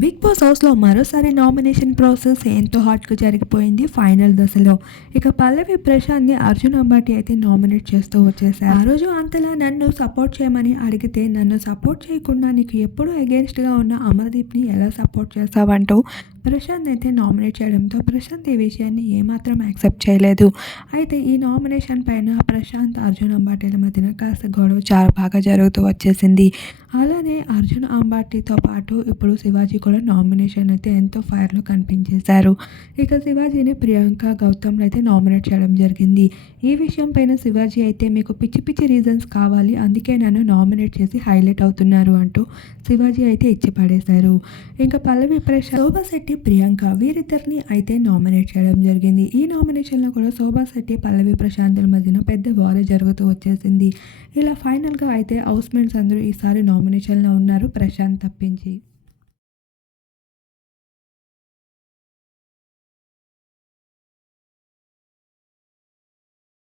Big boss హౌస్లో మరోసారి nomination process ఎంతో హాట్గా జరిగిపోయింది ఫైనల్ దశలో. ఇక పల్లవి ప్రశాంత్ని అర్జున్ అంబాటి అయితే నామినేట్ చేస్తూ వచ్చేసారు. ఆ రోజు అంతలా నన్ను సపోర్ట్ చేయమని అడిగితే నన్ను సపోర్ట్ చేయకుండా నీకు ఎప్పుడు అగేన్స్ట్గా ఉన్న అమర్దీప్ని ఎలా సపోర్ట్ చేస్తావంటూ ప్రశాంత్ అయితే నామినేట్ చేయడంతో ప్రశాంత్ ఈ విషయాన్ని ఏమాత్రం యాక్సెప్ట్ చేయలేదు. అయితే ఈ నామినేషన్ పైన ప్రశాంత్ అర్జున్ అంబాటీల మధ్యన కాస్త గొడవ చాలా బాగా జరుగుతూ వచ్చేసింది. అలానే అర్జున్ అంబాటీతో పాటు ఇప్పుడు శివాజీ కూడా నామినేషన్ అయితే ఎంతో ఫైర్లో కనిపించేశారు. ఇక శివాజీని ప్రియాంక గౌతమ్లు అయితే నామినేట్ చేయడం జరిగింది. ఈ విషయం పైన శివాజీ అయితే మీకు పిచ్చి పిచ్చి రీజన్స్ కావాలి అందుకే నన్ను నామినేట్ చేసి హైలైట్ అవుతున్నారు అంటూ శివాజీ అయితే ఇచ్చి పడేశారు ఇంకా పల్లవి ప్రశాంత్ శోభా శెట్టి ప్రియాంక వీరిద్దరిని అయితే నామినేట్ చేయడం జరిగింది. ఈ నామినేషన్లో కూడా శోభా శెట్టి పల్లవి ప్రశాంతుల మధ్యన పెద్ద వారే జరుగుతూ వచ్చేసింది. ఇలా ఫైనల్గా అయితే హౌస్మెంట్స్ అందరూ ఈసారి నామినేషన్లో ఉన్నారు. ప్రశాంత్ తప్పించి.